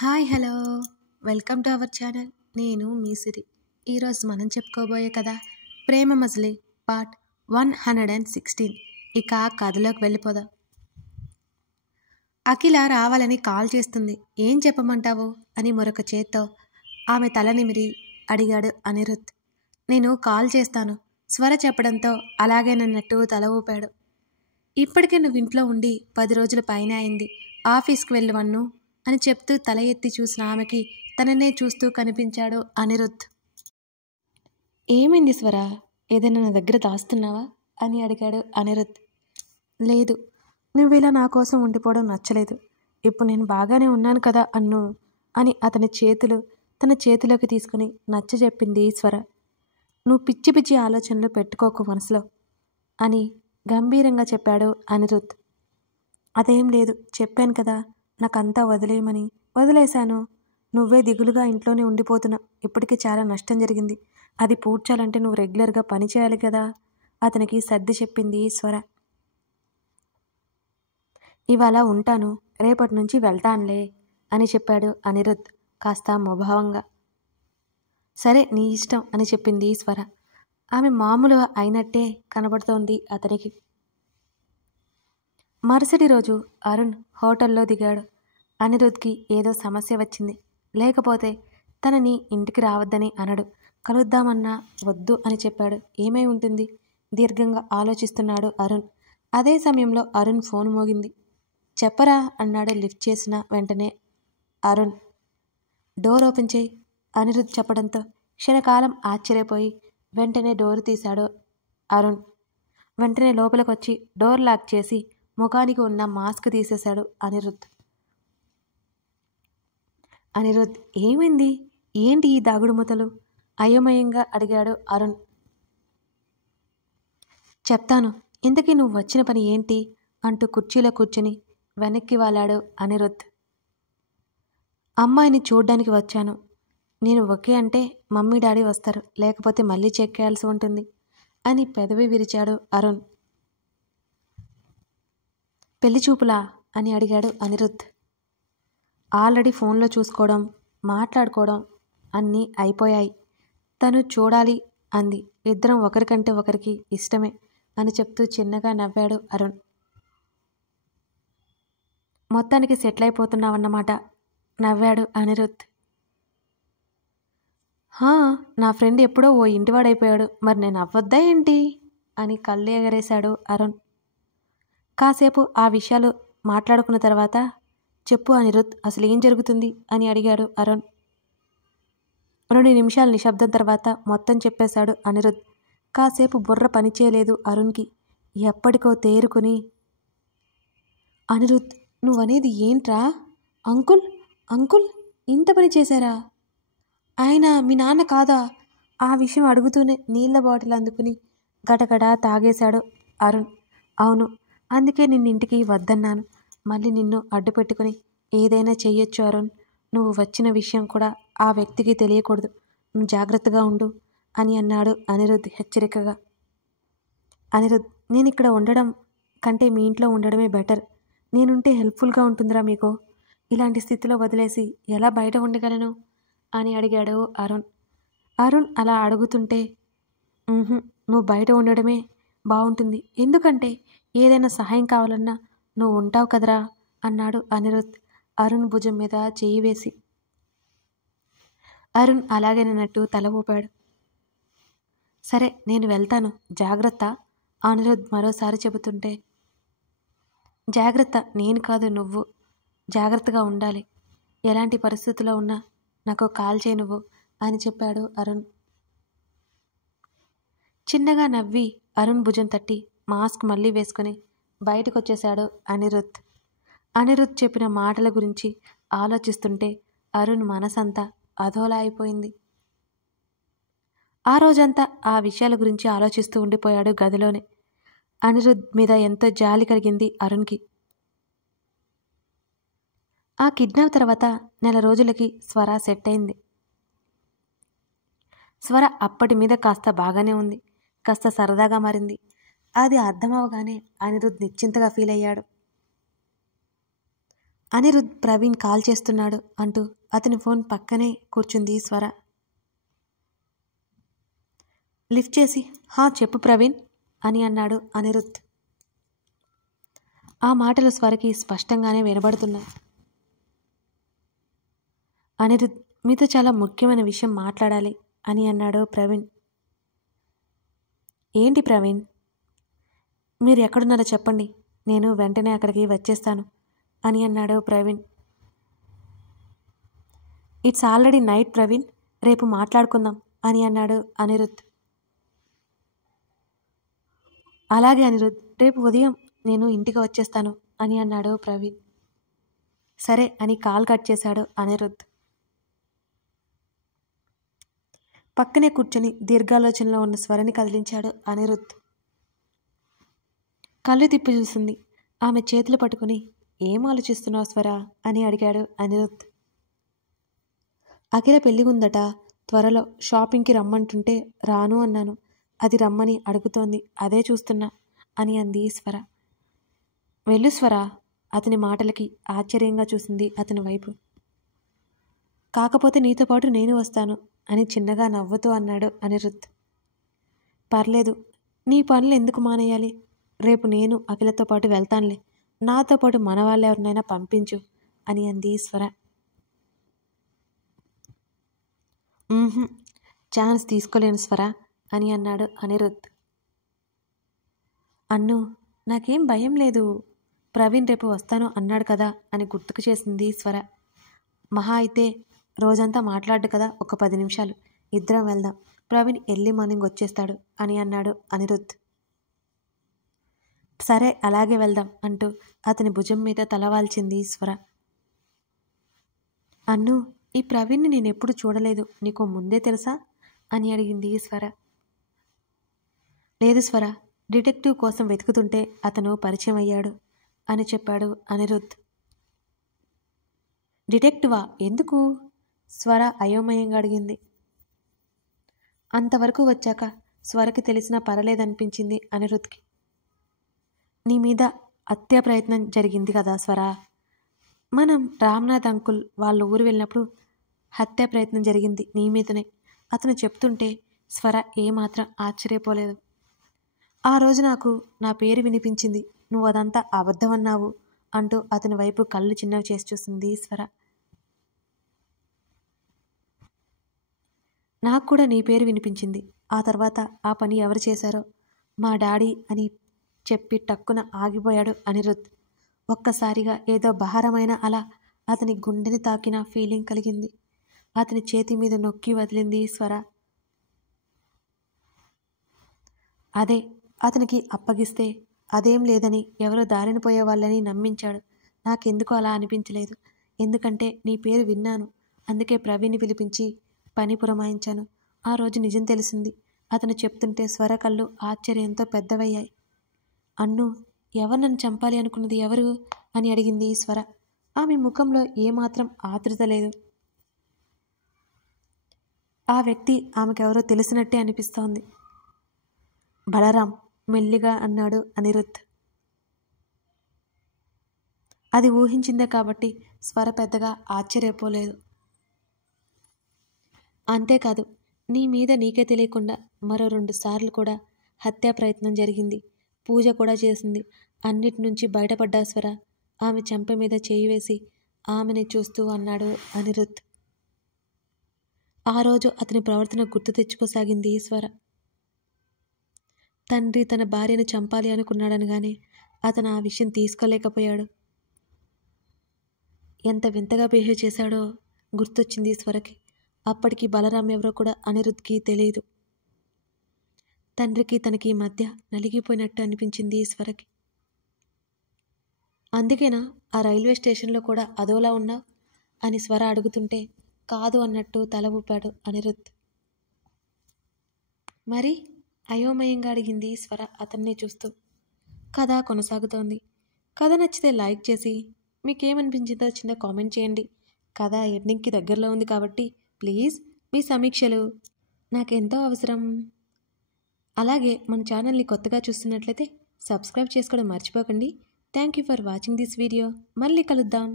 Hi hello welcome to our channel. నేను మీ సిరి. ఈరోజు మనం చెప్పుకోబోయే కథ ప్రేమ మజిలీ పార్ట్ 116. ఇక కథలోకి వెళ్ళిపోదాం. అఖిల రావాలని కాల్ చేస్తుంది. ఏం చెప్పమంటావు అని మరొక చేత్తో ఆమె తల నిమిరి అడిగాడు అనిరుద్. నేను కాల్ చేస్తాను స్వర చెప్పడంతో అలాగేనన్నట్టు తల ఊపాడు. ఇప్పటికే నువ్వు ఇంట్లో ఉండి 10 రోజుల పైన అయింది. ఆఫీస్కి వెళ్ళవన్ను అని చెప్తూ తల ఎత్తి చూసిన ఆమెకి తననే చూస్తూ కనిపించాడు అనిరుద్. ఏమైంది స్వర, ఏదైనా నా దగ్గర దాస్తున్నావా అని అడిగాడు అనిరుద్. లేదు, నువ్వు ఇలా నా కోసం ఉండిపోవడం నచ్చలేదు. ఇప్పుడు నేను బాగానే ఉన్నాను కదా అన్ను అని అతని చేతులు తన చేతిలోకి తీసుకుని నచ్చజెప్పింది స్వర. నువ్వు పిచ్చి పిచ్చి ఆలోచనలు పెట్టుకోకు మనసులో అని గంభీరంగా చెప్పాడు అనిరుద్. అదేం లేదు, చెప్పాను కదా నాకంతా వదిలేయమని. వదిలేశాను. నువ్వే దిగులుగా ఇంట్లోనే ఉండిపోతున్నావు. ఇప్పటికీ చాలా నష్టం జరిగింది. అది పూడ్చాలంటే నువ్వు రెగ్యులర్గా పని చేయాలి కదా అతనికి సర్ది చెప్పింది స్వర. ఇవాళ ఉంటాను, రేపటి నుంచి వెళ్తానులే అని చెప్పాడు అనిరుద్ కాస్త ముభావంగా. సరే నీ ఇష్టం అని చెప్పింది స్వర. ఆమె మామూలుగా అయినట్టే కనబడుతోంది అతనికి. మరుసటి రోజు అరుణ్ హోటల్లో దిగాడు. అనిరుద్కి ఏదో సమస్య వచ్చింది. లేకపోతే తనని ఇంటికి రావద్దని అనడు. కలుద్దామన్నా వద్దు అని చెప్పాడు. ఏమై ఉంటుంది? దీర్ఘంగా ఆలోచిస్తున్నాడు అరుణ్. అదే సమయంలో అరుణ్ ఫోన్ మోగింది. చెప్పరా అన్నాడు లిఫ్ట్ చేసిన వెంటనే అరుణ్. డోర్ ఓపెన్ చేయి అనిరుద్ చెప్పడంతో క్షణకాలం ఆశ్చర్యపోయి వెంటనే డోర్ తీశాడు అరుణ్. వెంటనే లోపలికి వచ్చి డోర్ లాక్ చేసి ముఖానికి ఉన్న మాస్క్ తీసేశాడు అనిరుద్. అనిరుద్, ఏమైంది? ఏంటి ఈ దాగుడుమూతలు? అయోమయంగా అడిగాడు అరుణ్. చెప్తాను, ఇంతకీ నువ్వు వచ్చిన పని ఏంటి అంటూ కుర్చీలో కూర్చుని వెనక్కి వాలాడు అనిరుద్. అమ్మాయిని చూడ్డానికి వచ్చాను. నేను ఓకే అంటే మమ్మీ డాడీ వస్తారు, లేకపోతే మళ్ళీ చెక్ చేయాల్సి ఉంటుంది అని పెదవి విరిచాడు అరుణ్. పెళ్లి చూపులా అని అడిగాడు అనిరుద్. ఆల్రెడీ ఫోన్లో చూసుకోవడం మాట్లాడుకోవడం అన్నీ అయిపోయాయి. తను చూడాలి అంది. ఇద్దరం ఒకరికంటే ఒకరికి ఇష్టమే అని చెప్తూ చిన్నగా నవ్వాడు అరుణ్. మొత్తానికి సెటిల్ అయిపోతున్నావన్నమాట నవ్వాడు అనిరుద్. నా ఫ్రెండ్ ఎప్పుడో ఓ ఇంటివాడైపోయాడు, మరి నేను అవ్వొద్దా ఏంటి అని కళ్ళు ఎగరేశాడు అరుణ్. కాసేపు ఆ విషయాలు మాట్లాడుకున్న తర్వాత చెప్పు అనిరుద్, అసలు ఏం జరుగుతుంది అని అడిగాడు అరుణ్. 2 నిమిషాల నిశ్శబ్దం తర్వాత మొత్తం చెప్పేశాడు అనిరుద్. కాసేపు బుర్ర పనిచేయలేదు అరుణ్కి. ఎప్పటికో తేరుకుని, అనిరుద్ నువ్వనేది ఏంట్రా? అంకుల్ అంకుల్ ఇంత పని చేశారా? ఆయన మీ నాన్న కాదా? ఆ విషయం అడుగుతూనే నీళ్ల బాటిల్ అందుకుని గటగడా తాగేశాడు అరుణ్. అవును, అందుకే నిన్నింటికి వద్దన్నాను. మళ్ళీ నిన్ను అడ్డు పెట్టుకుని ఏదైనా చెయ్యొచ్చు అరుణ్. నువ్వు వచ్చిన విషయం కూడా ఆ వ్యక్తికి తెలియకూడదు. నువ్వు జాగ్రత్తగా ఉండు అని అన్నాడు అనిరుద్ హెచ్చరికగా. అనిరుద్, నేను ఇక్కడ ఉండడం కంటే మీ ఇంట్లో ఉండడమే బెటర్. నేనుంటే హెల్ప్ఫుల్గా ఉంటుందిరా మీకు. ఇలాంటి స్థితిలో వదిలేసి ఎలా బయట ఉండగలను అని అడిగాడు అరుణ్. అరుణ్ అలా అడుగుతుంటే నువ్వు బయట ఉండడమే బాగుంటుంది. ఎందుకంటే ఏదైనా సహాయం కావాలన్నా నువ్వు ఉంటావు కదరా అన్నాడు అనిరుద్ అరుణ్ భుజం మీద చెయ్యి వేసి. అరుణ్ అలాగేనన్నట్టు తల ఊపాడు. సరే నేను వెళ్తాను, జాగ్రత్త అనిరుద్ మరోసారి చెబుతుంటే. జాగ్రత్త నేను కాదు, నువ్వు జాగ్రత్తగా ఉండాలి. ఎలాంటి పరిస్థితిలో ఉన్నా నాకు కాల్ చేయి నువ్వు అని చెప్పాడు అరుణ్. చిన్నగా నవ్వి అరుణ్ భుజం తట్టి మాస్క్ మళ్ళీ వేసుకుని బయటకు వచ్చేశాడు అనిరుద్. అనిరుద్ చెప్పిన మాటల గురించి ఆలోచిస్తుంటే అరుణ్ మనసంతా అధోలా అయిపోయింది. ఆ రోజంతా ఆ విషయాల గురించి ఆలోచిస్తూ ఉండిపోయాడు గదిలోనే. అనిరుద్ మీద ఎంతో జాలి కలిగింది అరుణ్కి. ఆ కిడ్నాప్ తర్వాత 4 రోజులకి స్వర సెట్ అయింది. స్వర అప్పటి మీద కాస్త బాగానే ఉంది, కాస్త సరదాగా మారింది. అది అర్థమవగానే అనిరుద్ నిశ్చింతగా ఫీల్ అయ్యాడు. అనిరుద్ ప్రవీణ్ కాల్ చేస్తున్నాడు అంటూ అతని ఫోన్ పక్కనే కూర్చుంది స్వర. లిఫ్ట్ చేసి హా చెప్పు ప్రవీణ్ అని అన్నాడు అనిరుద్. ఆ మాటలు స్వరకి స్పష్టంగానే వినబడుతున్నాయి. అనిరుద్ మీతో చాలా ముఖ్యమైన విషయం మాట్లాడాలి అని అన్నాడు ప్రవీణ్. ఏంటి ప్రవీణ్? మీరు ఎక్కడున్నారో చెప్పండి, నేను వెంటనే అక్కడికి వచ్చేస్తాను అని అన్నాడు Praveen. It's already night Praveen, రేపు మాట్లాడుకుందాం అని అన్నాడు అనిరుద్. అలాగే అనిరుద్, రేపు ఉదయం నేను ఇంటికి వచ్చేస్తాను అని అన్నాడు ప్రవీణ్. సరే అని కాల్ కట్ చేశాడు అనిరుద్. పక్కనే కూర్చొని దీర్ఘాలోచనలో ఉన్న స్వరని కదిలించాడు అనిరుద్. కళ్ళు తిప్పి చూసింది. ఆమె చేతులు పట్టుకుని ఏం ఆలోచిస్తున్నావు స్వర అని అడిగాడు అనిరుద్. అఖిల పెళ్ళి ఉందట, త్వరలో షాపింగ్కి రమ్మంటుంటే రాను అన్నాను, అది రమ్మని అడుగుతోంది, అదే చూస్తున్నా అని అంది స్వర. వెళ్ళు స్వర. అతని మాటలకి ఆశ్చర్యంగా చూసింది అతని వైపు. కాకపోతే నీతో పాటు నేను వస్తాను అని చిన్నగా నవ్వుతూ అన్నాడు అనిరుద్. పర్లేదు, నీ పనులు ఎందుకు మానేయాలి, రేపు నేను అఖిలతో పాటు వెళ్తానులే, నాతో పాటు మన వాళ్ళెవరినైనా పంపించు అని అంది స్వర. ఛాన్స్ తీసుకోలేను స్వర అని అన్నాడు అనిరుద్. అన్ను నాకేం భయం లేదు, ప్రవీణ్ రేపు వస్తాను అన్నాడు కదా అని గుర్తుకు చేసింది స్వర. మహా అయితే రోజంతా మాట్లాడు కదా, ఒక 10 నిమిషాలు, ఇద్దరం వెళ్దాం, ప్రవీణ్ ఎర్లీ మార్నింగ్ వచ్చేస్తాడు అని అన్నాడు అనిరుద్. సరే అలాగే వెళ్దాం అంటూ అతని భుజం మీద తలవాల్చింది స్వర. అన్ను ఈ ప్రవీణ్ని నేనెప్పుడు చూడలేదు, నీకు ముందే తెలుసా అని అడిగింది స్వర. లేదు స్వర, డిటెక్టివ్ కోసం వెతుకుతుంటే అతను పరిచయం అయ్యాడు అని చెప్పాడు అనిరుద్. డిటెక్టివా, ఎందుకు? స్వర అయోమయంగా అడిగింది. అంతవరకు వచ్చాక స్వరకి తెలిసినా పర్లేదనిపించింది అనిరుద్కి. నీ మీద హత్యా ప్రయత్నం జరిగింది కదా స్వర, మనం రామ్నాథ్ అంకుల్ వాళ్ళ ఊరు వెళ్ళినప్పుడు హత్యా ప్రయత్నం జరిగింది నీ మీదనే అతను చెప్తుంటే స్వర ఏమాత్రం ఆశ్చర్యపోలేదు. ఆ రోజు నాకు నా పేరు వినిపించింది, నువ్వు అదంతా అబద్ధమన్నావు అంటూ అతని వైపు కళ్ళు చిన్నవి చేసి చూసింది స్వర. నాకు కూడా నీ పేరు వినిపించింది, ఆ తర్వాత ఆ పని ఎవరు చేశారో మా డాడీ అని చెప్పి టక్కున ఆగిపోయాడు అనిరుద్. ఒక్కసారిగా ఏదో భారమైన అలా అతని గుండెని తాకిన ఫీలింగ్ కలిగింది. అతని చేతి మీద నొక్కి వదిలింది స్వర. అదే అతనికి అప్పగిస్తే అదేం లేదని ఎవరో దారిన పోయే వాళ్ళని నమ్మించాడు. నాకెందుకు అలా అనిపించలేదు, ఎందుకంటే నీ పేరు విన్నాను, అందుకే ప్రవీణ్ని పిలిపించి పని పురమాయించాను. ఆ రోజు నిజం తెలిసింది. అతను చెప్తుంటే స్వర కళ్ళు ఆశ్చర్యంతో పెద్దవయ్యాయి. అన్ను, ఎవరు నన్ను చంపాలి అనుకున్నది ఎవరు అని అడిగింది స్వర. ఆమె ముఖంలో ఏమాత్రం ఆతృత లేదు. ఆ వ్యక్తి ఆమెకెవరో తెలిసినట్టే అనిపిస్తోంది. బలరాం, మెల్లిగా అన్నాడు అనిరుద్. అది ఊహించిందే కాబట్టి స్వర పెద్దగా ఆశ్చర్యపోలేదు. అంతేకాదు, నీ మీద నీకే తెలియకుండా మరో 2 సార్లు కూడా హత్యా ప్రయత్నం జరిగింది, పూజ కూడా చేసింది, అన్నిటి నుంచి బయటపడ్డా స్వర. ఆమె చెంప మీద చేయి వేసి ఆమెని చూస్తూ అన్నాడు అనిరుద్. ఆ రోజు అతని ప్రవర్తన గుర్తు తెచ్చుకోసాగింది స్వర. తండ్రి తన భార్యను చంపాలి అనుకున్నాడనగానే అతను ఆ విషయం తీసుకోలేకపోయాడు. ఎంత వింతగా బిహేవ్ చేశాడో గుర్తొచ్చింది స్వరకి. అప్పటికి బలరాం ఎవరో కూడా అనిరుద్కి తెలియదు. తండ్రికి తనకి మధ్య నలిగిపోయినట్టు అనిపించింది స్వరకి. అందుకేనా ఆ రైల్వే స్టేషన్లో కూడా అదోలా ఉన్నావు అని స్వర అడుగుతుంటే కాదు అన్నట్టు తల ఊపాడు అనిరుద్. మరి అయోమయంగా అడిగింది స్వర అతన్నే చూస్తూ. కథ కొనసాగుతోంది. కథ నచ్చితే లైక్ చేసి మీకేమనిపించిందో చిన్న కామెంట్ చేయండి. కథ ఎండింగ్కి దగ్గరలో ఉంది కాబట్టి ప్లీజ్ మీ సమీక్షలు నాకెంతో అవసరం. అలాగే మన ఛానల్ని కొత్తగా చూస్తున్నట్లయితే సబ్స్క్రైబ్ చేసుకోవడం మర్చిపోకండి. Thank you for watching this video. మళ్ళీ కలుద్దాం.